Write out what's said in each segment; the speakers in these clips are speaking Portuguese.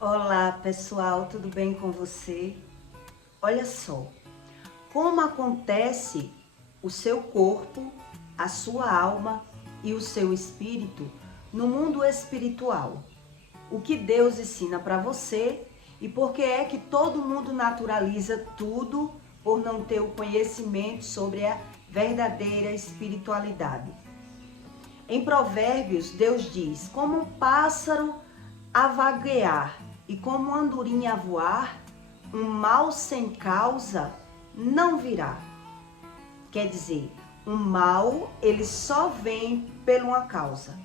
Olá pessoal, tudo bem com você? Olha só, como acontece o seu corpo, a sua alma e o seu espírito no mundo espiritual. O que Deus ensina para você e por que é que todo mundo naturaliza tudo por não ter o conhecimento sobre a verdadeira espiritualidade. Em Provérbios, Deus diz: como um pássaro a vaguear e como andorinha a voar, um mal sem causa não virá. Quer dizer, o mal, ele só vem por uma causa.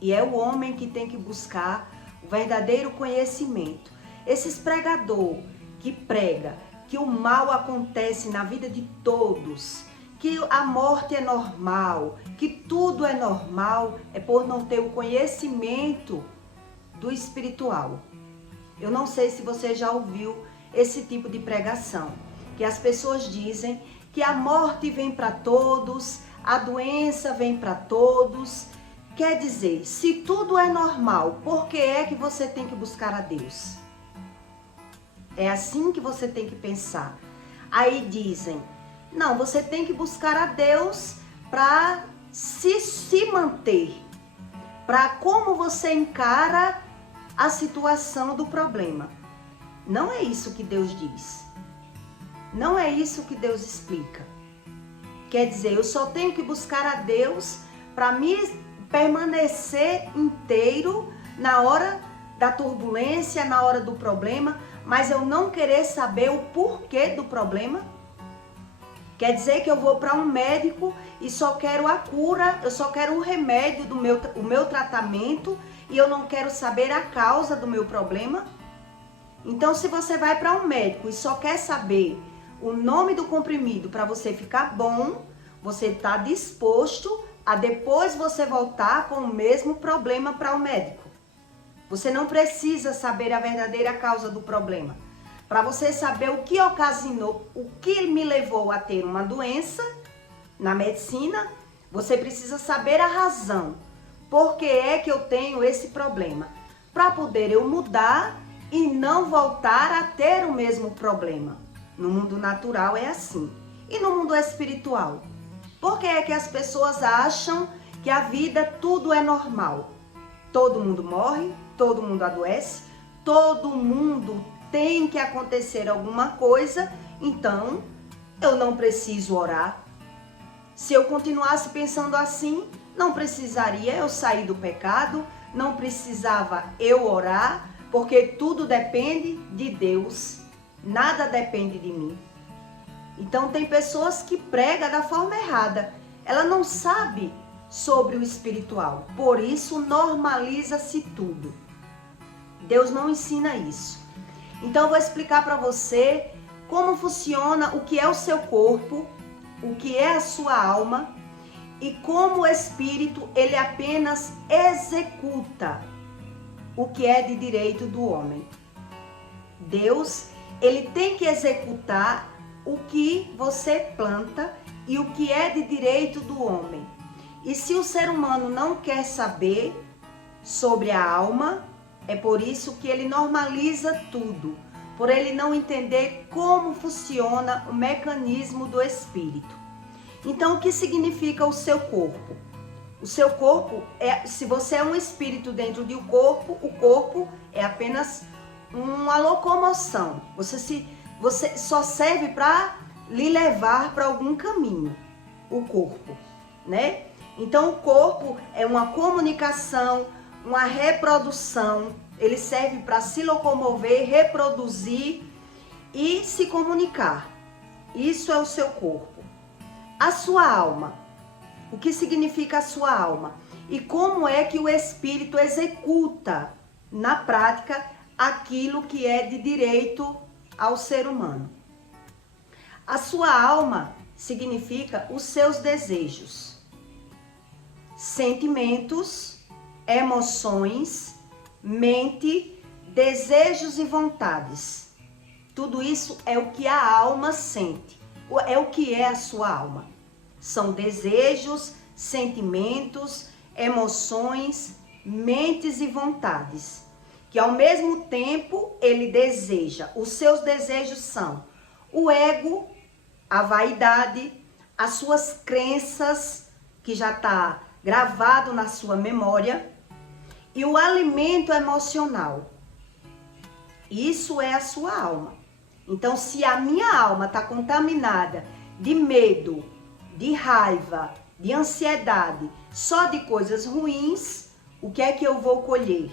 E é o homem que tem que buscar o verdadeiro conhecimento. Esses pregador que prega que o mal acontece na vida de todos, que a morte é normal, que tudo é normal, é por não ter o conhecimento do espiritual. Eu não sei se você já ouviu esse tipo de pregação, que as pessoas dizem que a morte vem para todos, a doença vem para todos. Quer dizer, se tudo é normal, por que é que você tem que buscar a Deus? É assim que você tem que pensar. Aí dizem, não, você tem que buscar a Deus para se manter, para como você encara a situação do problema. Não é isso que Deus diz. Não é isso que Deus explica. Quer dizer, eu só tenho que buscar a Deus para me permanecer inteiro na hora da turbulência, na hora do problema, mas eu não querer saber o porquê do problema. Quer dizer que eu vou para um médico e só quero a cura, eu só quero o remédio do meu tratamento e eu não quero saber a causa do meu problema? Então, se você vai para um médico e só quer saber o nome do comprimido para você ficar bom, você está disposto a depois você voltar com o mesmo problema para o médico. Você não precisa saber a verdadeira causa do problema. Para você saber o que ocasionou, o que me levou a ter uma doença na medicina, você precisa saber a razão. Por que é que eu tenho esse problema? Para poder eu mudar e não voltar a ter o mesmo problema. No mundo natural é assim. E no mundo espiritual? Por que é que as pessoas acham que a vida tudo é normal? Todo mundo morre, todo mundo adoece, todo mundo tem que acontecer alguma coisa, então eu não preciso orar. Se eu continuasse pensando assim, não precisaria eu sair do pecado, não precisava eu orar, porque tudo depende de Deus, nada depende de mim. Então tem pessoas que pregam da forma errada, ela não sabe sobre o espiritual, por isso normaliza-se tudo. Deus não ensina isso. Então eu vou explicar para você como funciona o que é o seu corpo, o que é a sua alma e como o espírito ele apenas executa o que é de direito do homem. Deus, ele tem que executar o que você planta e o que é de direito do homem. E se o ser humano não quer saber sobre a alma, é por isso que ele normaliza tudo, por ele não entender como funciona o mecanismo do espírito. Então, o que significa o seu corpo? O seu corpo, se você é um espírito dentro de um corpo, o corpo é apenas uma locomoção. Você só serve para lhe levar para algum caminho, o corpo, né? Então, o corpo é uma comunicação, uma reprodução, ele serve para se locomover, reproduzir e se comunicar. Isso é o seu corpo. A sua alma. O que significa a sua alma? E como é que o espírito executa na prática aquilo que é de direito ao ser humano? A sua alma significa os seus desejos, sentimentos, emoções, mente, desejos e vontades. Tudo isso é o que a alma sente, é o que é a sua alma. São desejos, sentimentos, emoções, mentes e vontades que ao mesmo tempo ele deseja. Os seus desejos são o ego, a vaidade, as suas crenças, que já está gravado na sua memória, e o alimento emocional. Isso é a sua alma. Então, se a minha alma está contaminada de medo, de raiva, de ansiedade, só de coisas ruins, o que é que eu vou colher?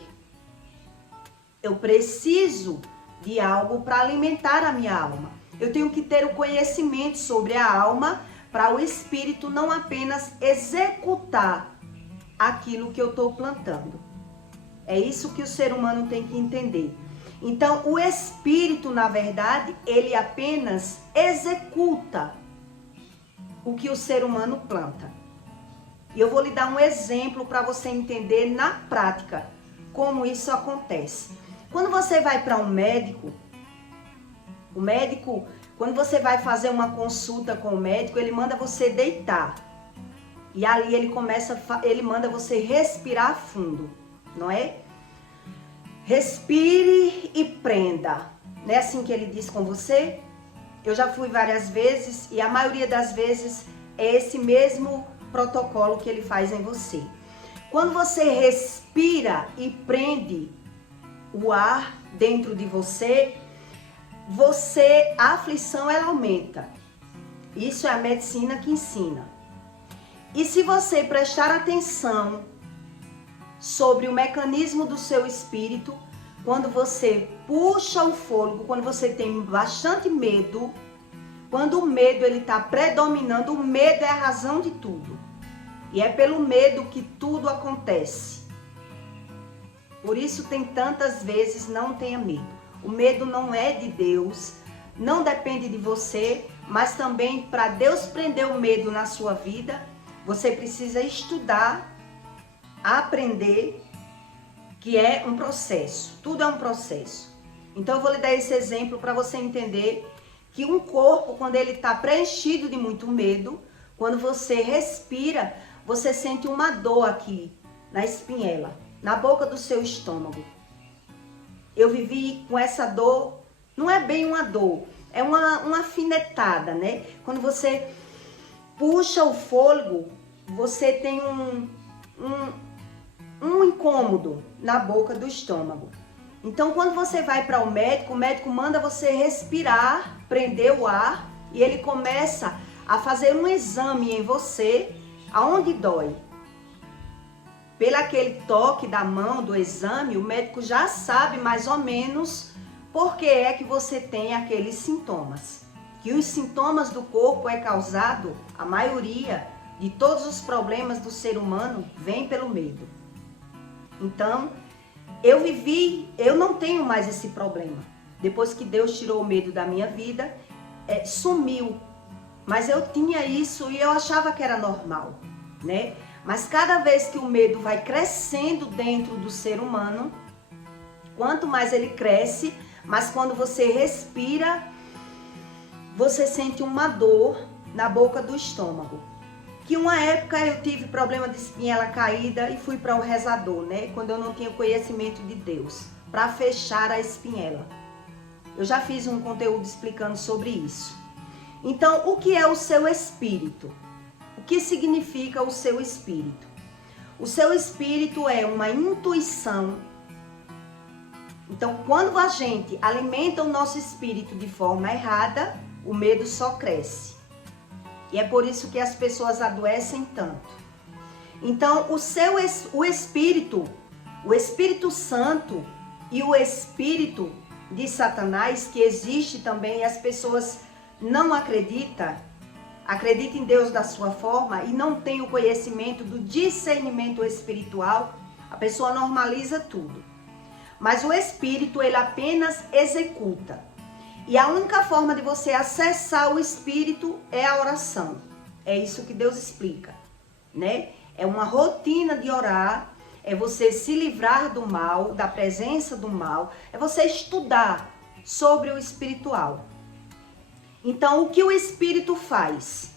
Eu preciso de algo para alimentar a minha alma. Eu tenho que ter o conhecimento sobre a alma para o espírito não apenas executar aquilo que eu estou plantando. É isso que o ser humano tem que entender. Então, o espírito, na verdade, ele apenas executa o que o ser humano planta. E eu vou lhe dar um exemplo para você entender na prática como isso acontece. Quando você vai para um médico, o médico, quando você vai fazer uma consulta com o médico, ele manda você deitar. E ali ele manda você respirar fundo, não é? Respire e prenda. Não é assim que ele diz com você? Eu já fui várias vezes e a maioria das vezes é esse mesmo protocolo que ele faz em você. Quando você respira e prende o ar dentro de você, a aflição ela aumenta. Isso é a medicina que ensina. E se você prestar atenção sobre o mecanismo do seu espírito, quando você puxa o fôlego, quando você tem bastante medo, quando o medo ele está predominando, o medo é a razão de tudo. E é pelo medo que tudo acontece. Por isso tem tantas vezes, não tenha medo. O medo não é de Deus, não depende de você, mas também para Deus prender o medo na sua vida, você precisa estudar, aprender, que é um processo. Tudo é um processo. Então eu vou lhe dar esse exemplo para você entender que um corpo, quando ele está preenchido de muito medo, quando você respira, você sente uma dor aqui na espinhela, na boca do seu estômago. Eu vivi com essa dor, não é bem uma dor, é uma afinetada, né? Quando você puxa o fôlego, você tem um incômodo na boca do estômago. Então, quando você vai para o médico manda você respirar, prender o ar e ele começa a fazer um exame em você, aonde dói. Pelo aquele toque da mão do exame, o médico já sabe mais ou menos por que é que você tem aqueles sintomas. Que os sintomas do corpo é causado, a maioria de todos os problemas do ser humano vem pelo medo. Então, eu não tenho mais esse problema. Depois que Deus tirou o medo da minha vida, sumiu. Mas eu tinha isso e eu achava que era normal, né? Mas cada vez que o medo vai crescendo dentro do ser humano, quanto mais ele cresce, mas quando você respira, você sente uma dor na boca do estômago. Que uma época eu tive problema de espinhela caída e fui para o rezador, né? Quando eu não tinha conhecimento de Deus, para fechar a espinhela. Eu já fiz um conteúdo explicando sobre isso. Então, o que é o seu espírito? O que significa o seu espírito? O seu espírito é uma intuição. Então, quando a gente alimenta o nosso espírito de forma errada, o medo só cresce. E é por isso que as pessoas adoecem tanto. Então, o Espírito Santo e o Espírito de Satanás, que existe também, e as pessoas não acreditam em Deus da sua forma e não tem o conhecimento do discernimento espiritual, a pessoa normaliza tudo. Mas o Espírito, ele apenas executa. E a única forma de você acessar o Espírito é a oração. É isso que Deus explica, né? É uma rotina de orar, é você se livrar do mal, da presença do mal, é você estudar sobre o espiritual. Então, o que o Espírito faz?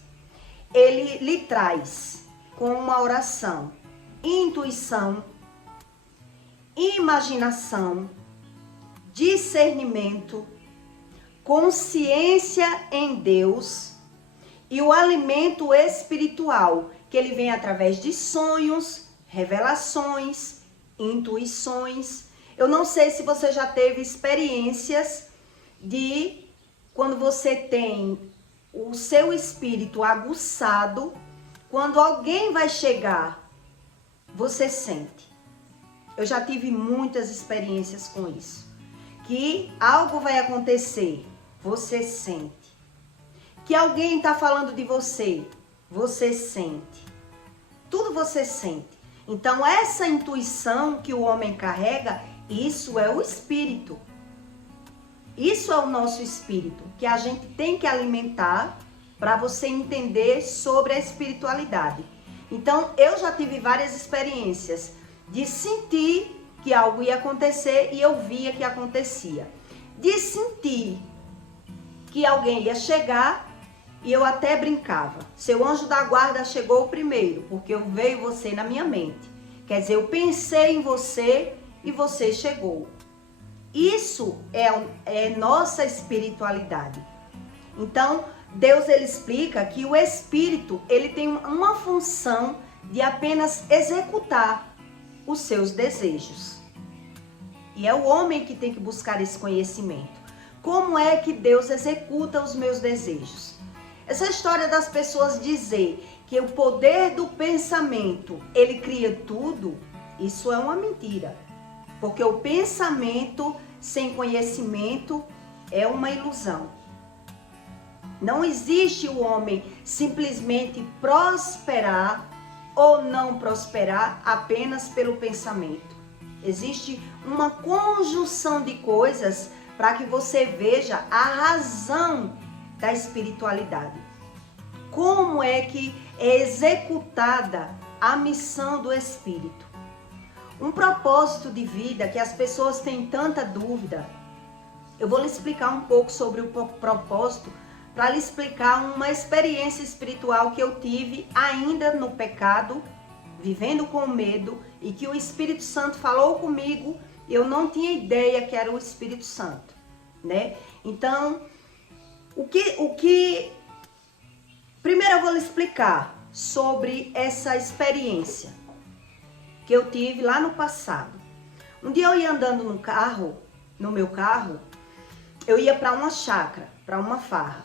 Ele lhe traz com uma oração, intuição, imaginação, discernimento, consciência em Deus e o alimento espiritual, que ele vem através de sonhos, revelações, intuições. Eu não sei se você já teve experiências de quando você tem o seu espírito aguçado, quando alguém vai chegar, você sente. Eu já tive muitas experiências com isso. Que algo vai acontecer, você sente. Que alguém está falando de você, você sente. Tudo você sente. Então, essa intuição que o homem carrega, isso é o espírito. Isso é o nosso espírito, que a gente tem que alimentar para você entender sobre a espiritualidade. Então, eu já tive várias experiências de sentir que algo ia acontecer e eu via que acontecia. De sentir que alguém ia chegar e eu até brincava. Seu anjo da guarda chegou primeiro, porque eu veio você na minha mente. Quer dizer, eu pensei em você e você chegou. Isso é nossa espiritualidade. Então, Deus ele explica que o espírito ele tem uma função de apenas executar os seus desejos. E é o homem que tem que buscar esse conhecimento. Como é que Deus executa os meus desejos? Essa história das pessoas dizer que o poder do pensamento, ele cria tudo, isso é uma mentira. Porque o pensamento sem conhecimento é uma ilusão. Não existe o homem simplesmente prosperar ou não prosperar apenas pelo pensamento. Existe uma conjunção de coisas para que você veja a razão da espiritualidade. Como é que é executada a missão do espírito? Um propósito de vida que as pessoas têm tanta dúvida. Eu vou lhe explicar um pouco sobre o propósito para lhe explicar uma experiência espiritual que eu tive ainda no pecado, vivendo com medo, e que o Espírito Santo falou comigo, e eu não tinha ideia que era o Espírito Santo, né? Então, primeiro eu vou lhe explicar sobre essa experiência que eu tive lá no passado. Um dia eu ia andando no meu carro, eu ia para uma chácara, para uma farra.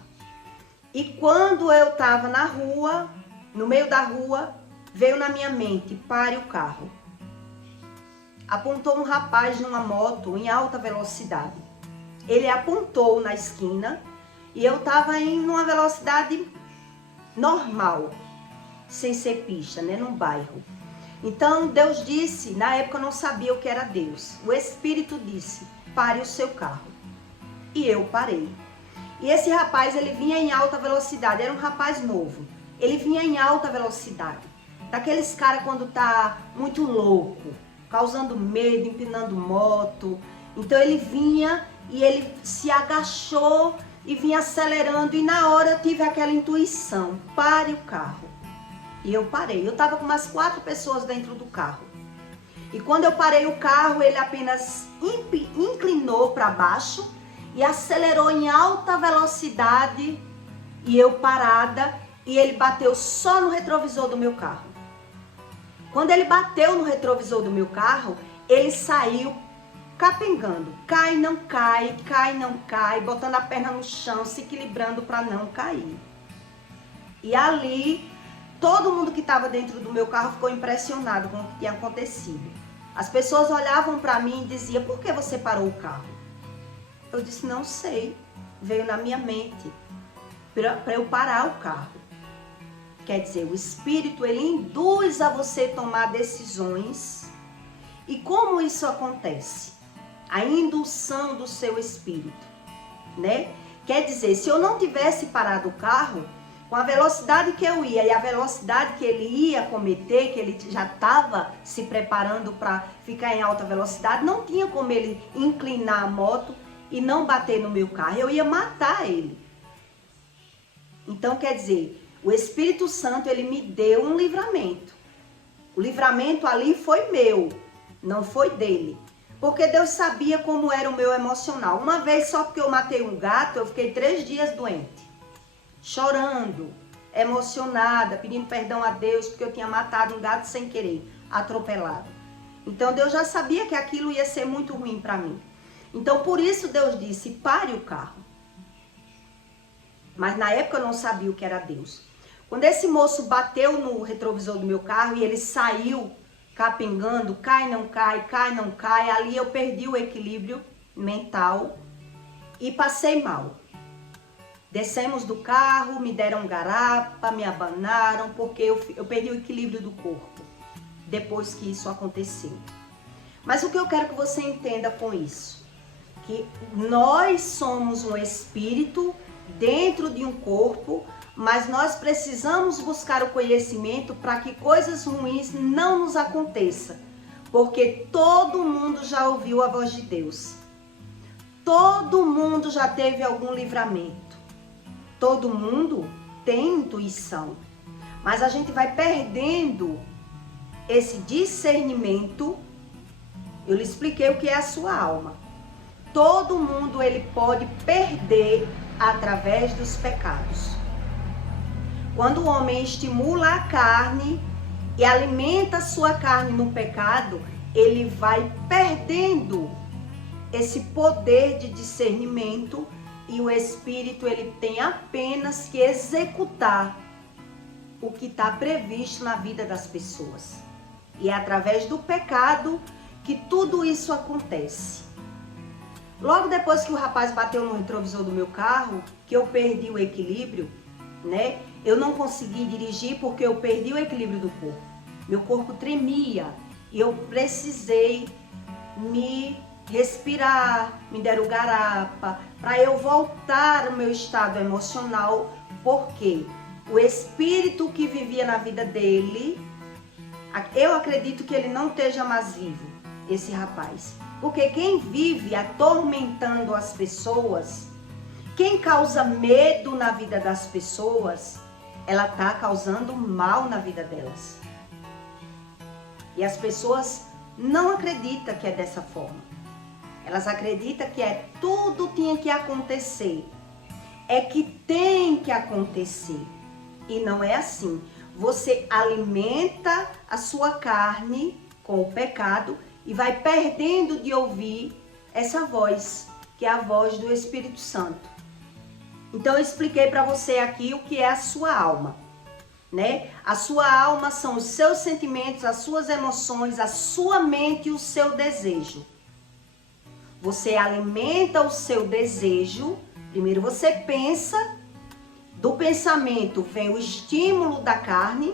E quando eu estava na rua, no meio da rua, veio na minha mente, pare o carro. Apontou um rapaz numa moto em alta velocidade. Ele apontou na esquina e eu estava em uma velocidade normal, sem ser pista, né, num bairro. Então Deus disse, na época eu não sabia o que era Deus. O Espírito disse, pare o seu carro. E eu parei. E esse rapaz, ele vinha em alta velocidade, era um rapaz novo. Ele vinha em alta velocidade. Daqueles caras quando tá muito louco, causando medo, empinando moto. Então ele vinha e ele se agachou e vinha acelerando. E na hora eu tive aquela intuição, pare o carro. E eu parei. Eu tava com umas 4 pessoas dentro do carro. E quando eu parei o carro, ele apenas inclinou para baixo e acelerou em alta velocidade e eu parada, e ele bateu só no retrovisor do meu carro. Quando ele bateu no retrovisor do meu carro, ele saiu capengando, cai, não cai, cai, não cai, botando a perna no chão, se equilibrando para não cair. E ali, todo mundo que estava dentro do meu carro ficou impressionado com o que tinha acontecido. As pessoas olhavam para mim e diziam, por que você parou o carro? Eu disse, não sei, veio na minha mente para eu parar o carro. Quer dizer, o Espírito, ele induz a você tomar decisões. E como isso acontece? A indução do seu Espírito, né? Quer dizer, se eu não tivesse parado o carro, com a velocidade que eu ia e a velocidade que ele ia cometer, que ele já estava se preparando para ficar em alta velocidade, não tinha como ele inclinar a moto e não bater no meu carro, eu ia matar ele. Então, quer dizer, o Espírito Santo, ele me deu um livramento. O livramento ali foi meu. não foi dele. Porque Deus sabia como era o meu emocional. Uma vez, só porque eu matei um gato, eu fiquei 3 dias doente. Chorando, emocionada, pedindo perdão a Deus, porque eu tinha matado um gato sem querer, atropelado. Então Deus já sabia que aquilo ia ser muito ruim para mim. Então por isso Deus disse, pare o carro. Mas na época eu não sabia o que era Deus. Quando esse moço bateu no retrovisor do meu carro e ele saiu capengando, cai, não cai, ali eu perdi o equilíbrio mental e passei mal. Descemos do carro, me deram garapa, me abanaram, porque eu perdi o equilíbrio do corpo, depois que isso aconteceu. Mas o que eu quero que você entenda com isso? Que nós somos um espírito dentro de um corpo, mas nós precisamos buscar o conhecimento para que coisas ruins não nos aconteçam. Porque todo mundo já ouviu a voz de Deus. Todo mundo já teve algum livramento. Todo mundo tem intuição. Mas a gente vai perdendo esse discernimento. Eu lhe expliquei o que é a sua alma. Todo mundo ele pode perder através dos pecados. Quando o homem estimula a carne e alimenta a sua carne no pecado, ele vai perdendo esse poder de discernimento e o espírito ele tem apenas que executar o que está previsto na vida das pessoas. E é através do pecado que tudo isso acontece. Logo depois que o rapaz bateu no retrovisor do meu carro, que eu perdi o equilíbrio, né? Eu não consegui dirigir porque eu perdi o equilíbrio do corpo. Meu corpo tremia e eu precisei me respirar, me deram garapa, para eu voltar ao meu estado emocional, porque o espírito que vivia na vida dele, eu acredito que ele não esteja mais vivo, esse rapaz. Porque quem vive atormentando as pessoas, quem causa medo na vida das pessoas, ela está causando mal na vida delas. E as pessoas não acreditam que é dessa forma. Elas acreditam que tudo tinha que acontecer. É que tem que acontecer. E não é assim. Você alimenta a sua carne com o pecado e vai perdendo de ouvir essa voz, que é a voz do Espírito Santo. Então eu expliquei para você aqui o que é a sua alma, né? A sua alma são os seus sentimentos, as suas emoções, a sua mente e o seu desejo. Você alimenta o seu desejo, primeiro você pensa, do pensamento vem o estímulo da carne,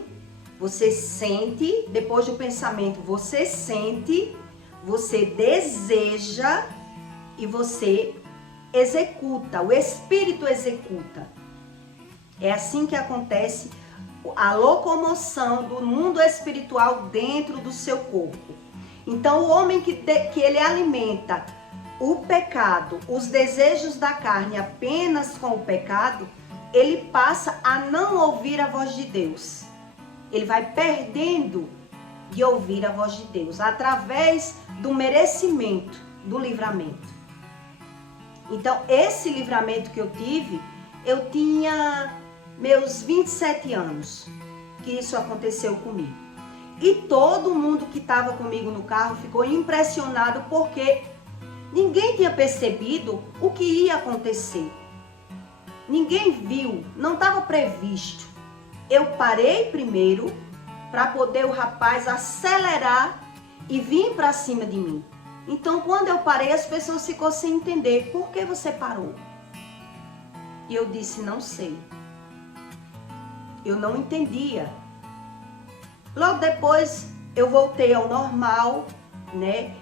você sente, depois do pensamento você sente, você deseja e você executa, o espírito executa. É assim que acontece a locomoção do mundo espiritual dentro do seu corpo. Então o homem que ele alimenta o pecado, os desejos da carne apenas com o pecado, ele passa a não ouvir a voz de Deus. Ele vai perdendo de ouvir a voz de Deus através do merecimento, do livramento. Então, esse livramento que eu tive, eu tinha meus 27 anos que isso aconteceu comigo. E todo mundo que estava comigo no carro ficou impressionado porque ninguém tinha percebido o que ia acontecer. Ninguém viu, não estava previsto. Eu parei primeiro para poder o rapaz acelerar e vir para cima de mim. Então, quando eu parei, as pessoas ficou sem entender. Por que você parou? E eu disse, não sei. Eu não entendia. Logo depois, eu voltei ao normal, né?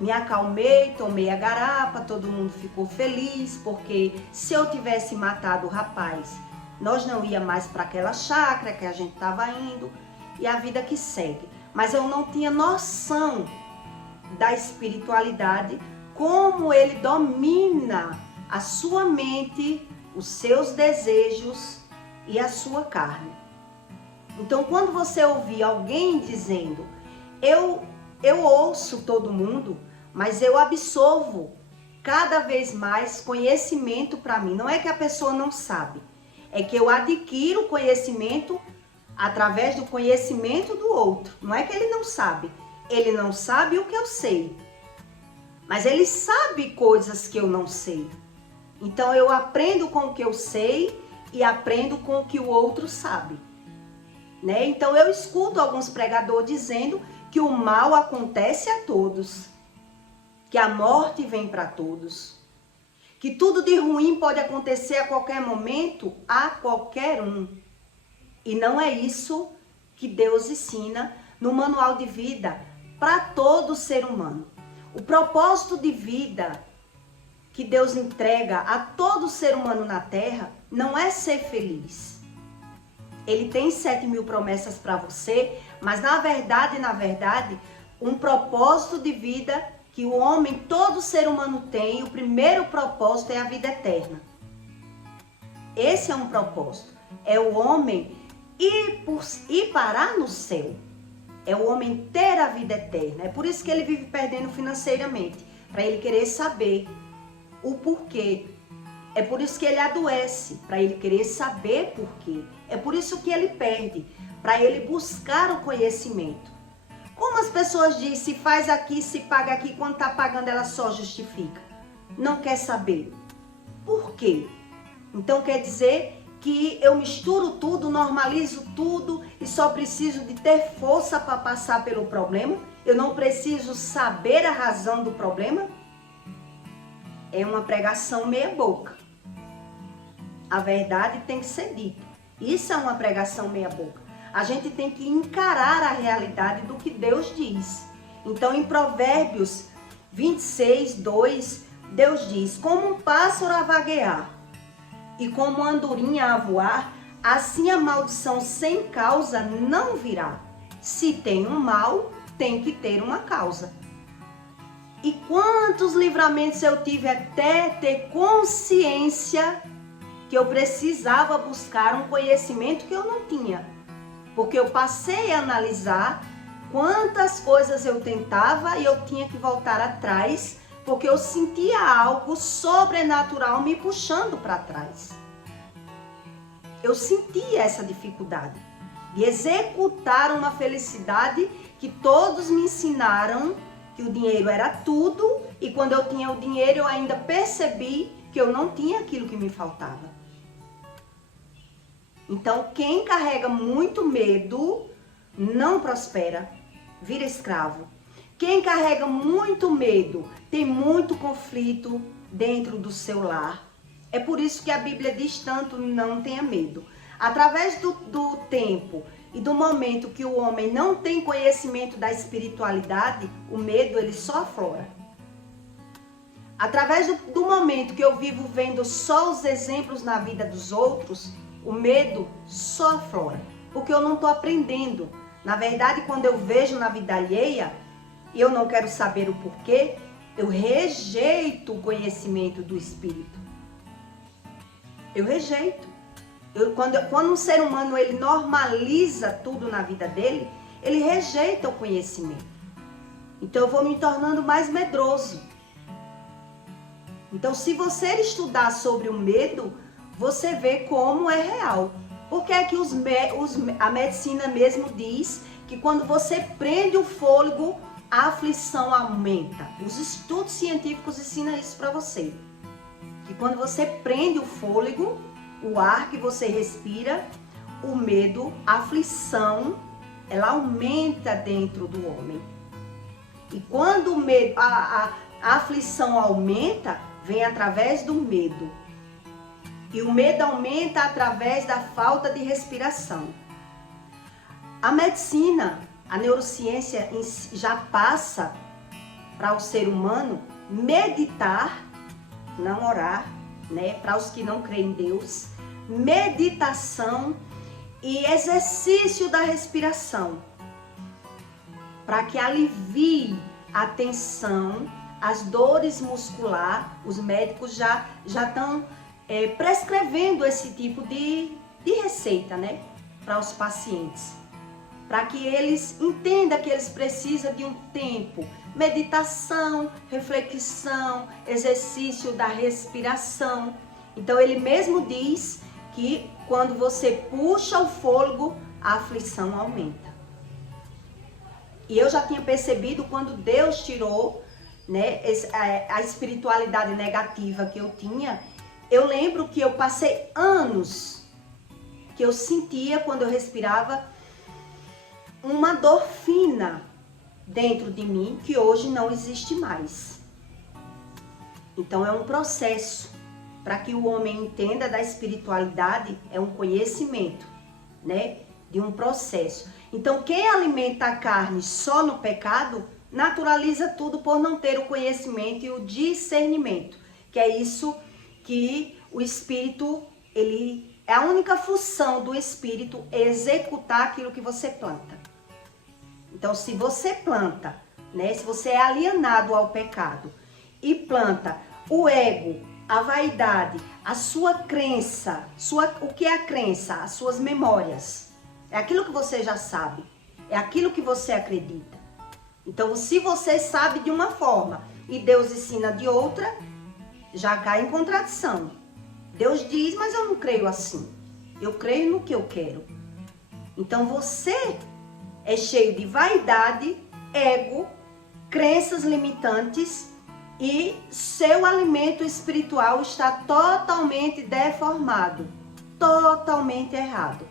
Me acalmei, tomei a garapa, todo mundo ficou feliz, porque se eu tivesse matado o rapaz, nós não ia mais para aquela chácara que a gente estava indo e a vida que segue. Mas eu não tinha noção da espiritualidade, como ele domina a sua mente, os seus desejos e a sua carne. Então, quando você ouvir alguém dizendo, eu eu ouço todo mundo, mas eu absorvo cada vez mais conhecimento para mim. Não é que a pessoa não sabe, é que eu adquiro conhecimento através do conhecimento do outro. Não é que ele não sabe o que eu sei, mas ele sabe coisas que eu não sei. Então eu aprendo com o que eu sei e aprendo com o que o outro sabe, né? Então eu escuto alguns pregadores dizendo que o mal acontece a todos, que a morte vem para todos, que tudo de ruim pode acontecer a qualquer momento, a qualquer um. E não é isso que Deus ensina no manual de vida para todo ser humano. O propósito de vida que Deus entrega a todo ser humano na terra não é ser feliz. Ele tem 7.000 promessas para você, mas na verdade, um propósito de vida que o homem, todo ser humano tem, o primeiro propósito é a vida eterna. Esse é um propósito. É o homem ir parar no céu. É o homem ter a vida eterna. É por isso que ele vive perdendo financeiramente, para ele querer saber o porquê. É por isso que ele adoece, para ele querer saber porquê. É por isso que ele perde, para ele buscar o conhecimento. Como as pessoas dizem, se faz aqui, se paga aqui, quando está pagando ela só justifica. Não quer saber. Por quê? Então quer dizer que eu misturo tudo, normalizo tudo e só preciso de ter força para passar pelo problema? Eu não preciso saber a razão do problema? É uma pregação meia boca. A verdade tem que ser dita. Isso é uma pregação meia boca. A gente tem que encarar a realidade do que Deus diz. Então, em Provérbios 26, 2, Deus diz: como um pássaro a vaguear e como uma andorinha a voar, assim a maldição sem causa não virá. Se tem um mal, tem que ter uma causa. E quantos livramentos eu tive até ter consciência que eu precisava buscar um conhecimento que eu não tinha. Porque eu passei a analisar quantas coisas eu tentava e eu tinha que voltar atrás, porque eu sentia algo sobrenatural me puxando para trás. Eu sentia essa dificuldade de executar uma felicidade que todos me ensinaram que o dinheiro era tudo, e quando eu tinha o dinheiro eu ainda percebi que eu não tinha aquilo que me faltava. Então, quem carrega muito medo não prospera, vira escravo. Quem carrega muito medo tem muito conflito dentro do seu lar. É por isso que a Bíblia diz tanto: não tenha medo. Através do tempo e do momento que o homem não tem conhecimento da espiritualidade, o medo ele só aflora. Através do momento que eu vivo vendo só os exemplos na vida dos outros, o medo só aflora, porque eu não estou aprendendo. Na verdade, quando eu vejo na vida alheia e eu não quero saber o porquê, eu rejeito o conhecimento do Espírito. Eu rejeito. Quando um ser humano ele normaliza tudo na vida dele, ele rejeita o conhecimento. Então eu vou me tornando mais medroso. Então, se você estudar sobre o medo, você vê como é real. Porque é que a medicina mesmo diz que quando você prende o fôlego, a aflição aumenta. Os estudos científicos ensinam isso para você. Que quando você prende o fôlego, o ar que você respira, o medo, a aflição, ela aumenta dentro do homem. E quando o medo, a aflição aumenta, vem através do medo. E o medo aumenta através da falta de respiração. A medicina, a neurociência já passa para o ser humano meditar, não orar, né? Para os que não creem em Deus, meditação e exercício da respiração, para que alivie a tensão, as dores musculares. Os médicos já estão prescrevendo esse tipo de receita, né, para os pacientes. para que eles entendam que eles precisam de um tempo, meditação, reflexão, exercício da respiração. Então ele mesmo diz que quando você puxa o fôlego, a aflição aumenta. E eu já tinha percebido quando Deus tirou, né, a espiritualidade negativa que eu tinha. Eu lembro que eu passei anos que eu sentia quando eu respirava uma dor fina dentro de mim que hoje não existe mais. Então é um processo. Para que o homem entenda da espiritualidade, é um conhecimento, né? De um processo. Então quem alimenta a carne só no pecado, naturaliza tudo por não ter o conhecimento e o discernimento. Que é isso que o Espírito, é a única função do Espírito é executar aquilo que você planta. Então se você planta, né? Se você é alienado ao pecado e planta o ego, a vaidade, a sua crença, o que é a crença? As suas memórias. É aquilo que você já sabe, é aquilo que você acredita. Então, se você sabe de uma forma e Deus ensina de outra, já cai em contradição. Deus diz, mas eu não creio assim. Eu creio no que eu quero. Então, você é cheio de vaidade, ego, crenças limitantes e seu alimento espiritual está totalmente deformado, totalmente errado.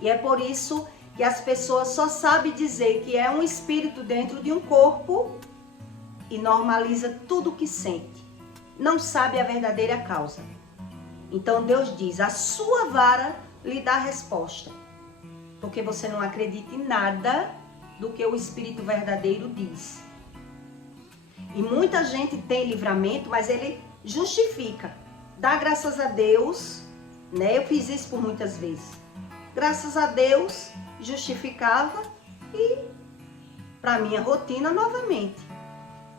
E é por isso que as pessoas só sabem dizer que é um espírito dentro de um corpo e normaliza tudo o que sente. Não sabe a verdadeira causa. Então Deus diz, a sua vara lhe dá a resposta. Porque você não acredita em nada do que o Espírito verdadeiro diz. E muita gente tem livramento, mas ele justifica. Dá graças a Deus, né? Eu fiz isso por muitas vezes. Graças a Deus, justificava e para minha rotina novamente.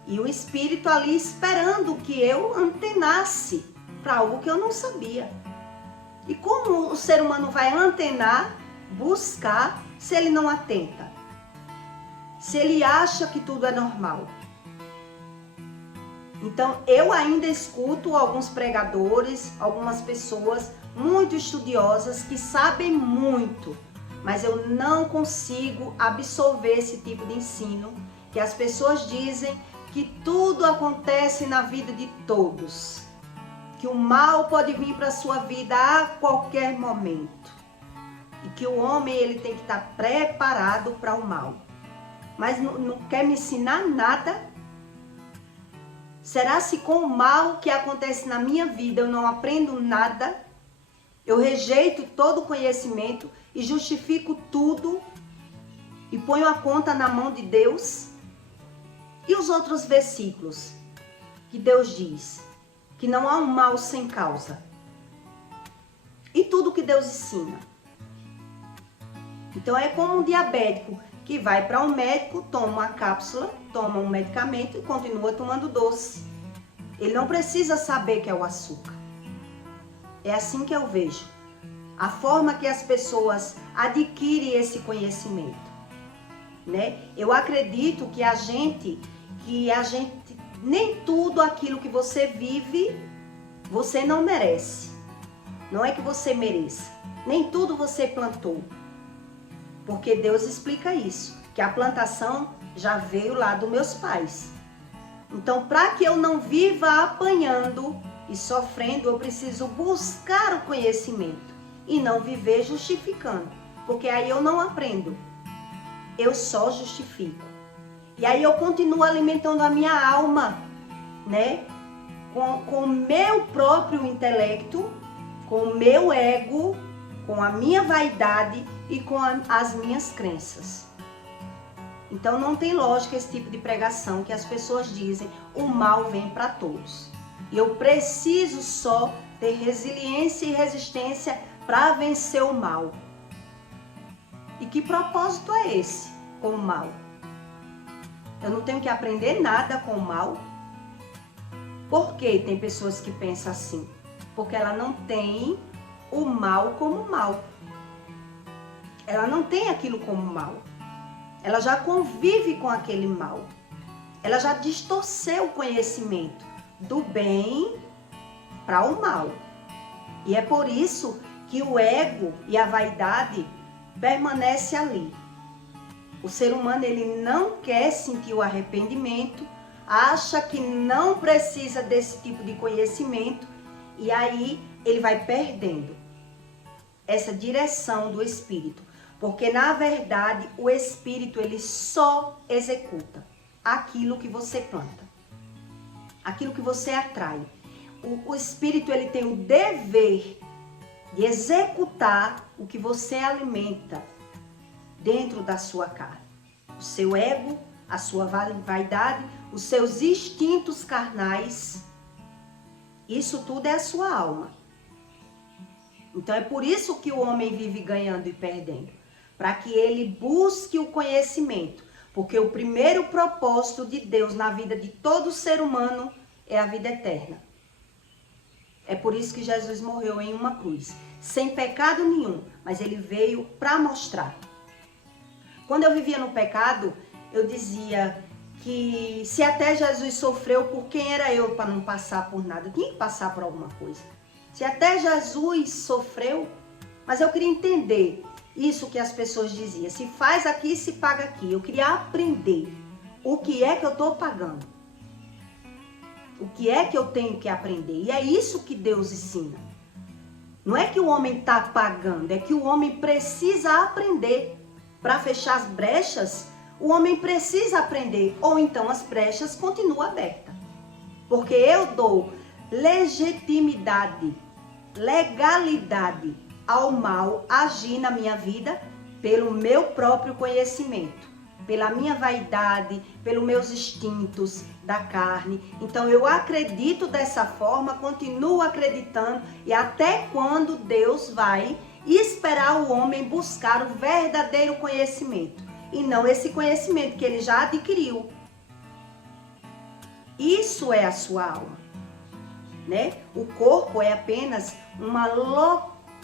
E o Espírito ali esperando que eu antenasse para algo que eu não sabia. E como o ser humano vai antenar, buscar, se ele não atenta? Se ele acha que tudo é normal? Então, eu ainda escuto alguns pregadores, algumas pessoas muito estudiosas que sabem muito, mas eu não consigo absorver esse tipo de ensino, que as pessoas dizem que tudo acontece na vida de todos, que o mal pode vir para a sua vida a qualquer momento e que o homem ele tem que estar preparado para o mal. Mas não quer me ensinar nada? Será se com o mal que acontece na minha vida eu não aprendo nada? Eu rejeito todo o conhecimento e justifico tudo e ponho a conta na mão de Deus? E os outros versículos que Deus diz que não há um mal sem causa? E tudo que Deus ensina? Então é como um diabético que vai para um médico, toma uma cápsula, toma um medicamento e continua tomando doce. Ele não precisa saber que é o açúcar. É assim que eu vejo. A forma que as pessoas adquirem esse conhecimento, né? Eu acredito que a gente, nem tudo aquilo que você vive, você não merece. Não é que você mereça. Nem tudo você plantou. Porque Deus explica isso, que a plantação já veio lá dos meus pais. Então, para que eu não viva apanhando e sofrendo, eu preciso buscar o conhecimento e não viver justificando, porque aí eu não aprendo, eu só justifico. E aí eu continuo alimentando a minha alma, né? Com o meu próprio intelecto, com o meu ego, com a minha vaidade e com as minhas crenças. Então não tem lógica esse tipo de pregação que as pessoas dizem, o mal vem para todos. E eu preciso só ter resiliência e resistência para vencer o mal. E que propósito é esse com o mal? Eu não tenho que aprender nada com o mal? Por que tem pessoas que pensam assim? Porque ela não tem o mal como mal. ela não tem aquilo como mal. Ela já convive com aquele mal. Ela já distorceu o conhecimento do bem para o mal. E é por isso que o ego e a vaidade permanecem ali. O ser humano, ele não quer sentir o arrependimento, acha que não precisa desse tipo de conhecimento e aí ele vai perdendo essa direção do espírito. Porque, na verdade, o espírito, ele só executa aquilo que você planta, aquilo que você atrai. O espírito, ele tem o dever de executar o que você alimenta dentro da sua carne. O seu ego, a sua vaidade, os seus instintos carnais, isso tudo é a sua alma. Então é por isso que o homem vive ganhando e perdendo, para que ele busque o conhecimento, porque o primeiro propósito de Deus na vida de todo ser humano é a vida eterna. É por isso que Jesus morreu em uma cruz, sem pecado nenhum, mas ele veio para mostrar. Quando eu vivia no pecado, eu dizia que se até Jesus sofreu, por quem era eu para não passar por nada? Eu tinha que passar por alguma coisa. Se até Jesus sofreu, mas eu queria entender isso que as pessoas diziam. Se faz aqui, se paga aqui. Eu queria aprender o que é que eu estou pagando. O que é que eu tenho que aprender? E é isso que Deus ensina. Não é que o homem está pagando, é que o homem precisa aprender. Para fechar as brechas, o homem precisa aprender. Ou então as brechas continuam abertas. Porque eu dou legitimidade, legalidade ao mal agir na minha vida pelo meu próprio conhecimento, pela minha vaidade, pelos meus instintos da carne. Então eu acredito dessa forma, continuo acreditando, e até quando Deus vai esperar o homem buscar o verdadeiro conhecimento e não esse conhecimento que ele já adquiriu. Isso é a sua alma, né? O corpo é apenas uma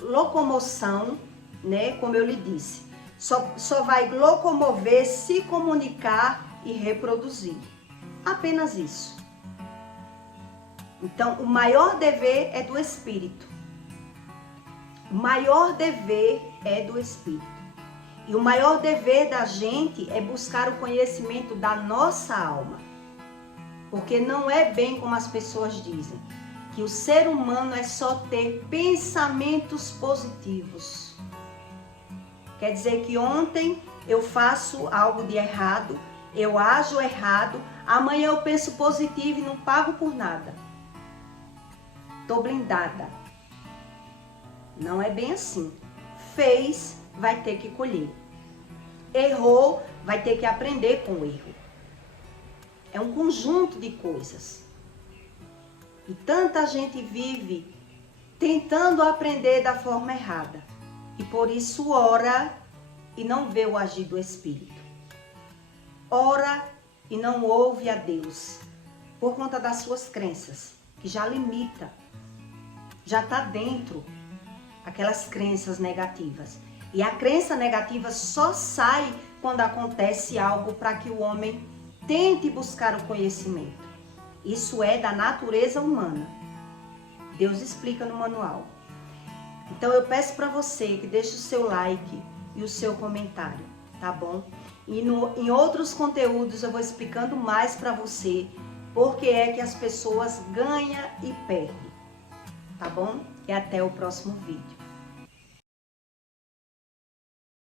locomoção, né? Como eu lhe disse, só vai locomover, se comunicar e reproduzir. Apenas isso. Então, o maior dever é do espírito. O maior dever é do espírito. E o maior dever da gente é buscar o conhecimento da nossa alma. Porque não é bem como as pessoas dizem, que o ser humano é só ter pensamentos positivos. Quer dizer que ontem eu faço algo de errado, eu ajo errado, amanhã eu penso positivo e não pago por nada. Estou blindada. Não é bem assim. Fez, vai ter que colher. Errou, vai ter que aprender com o erro. É um conjunto de coisas. E tanta gente vive tentando aprender da forma errada. E por isso ora e não vê o agir do Espírito. Ora e não ouve a Deus. Por conta das suas crenças, que já limita. Já está dentro aquelas crenças negativas. E a crença negativa só sai quando acontece algo para que o homem tente buscar o conhecimento. Isso é da natureza humana. Deus explica no manual. Então eu peço para você que deixe o seu like e o seu comentário, tá bom? E em outros conteúdos eu vou explicando mais para você porque é que as pessoas ganham e perdem, tá bom? E até o próximo vídeo.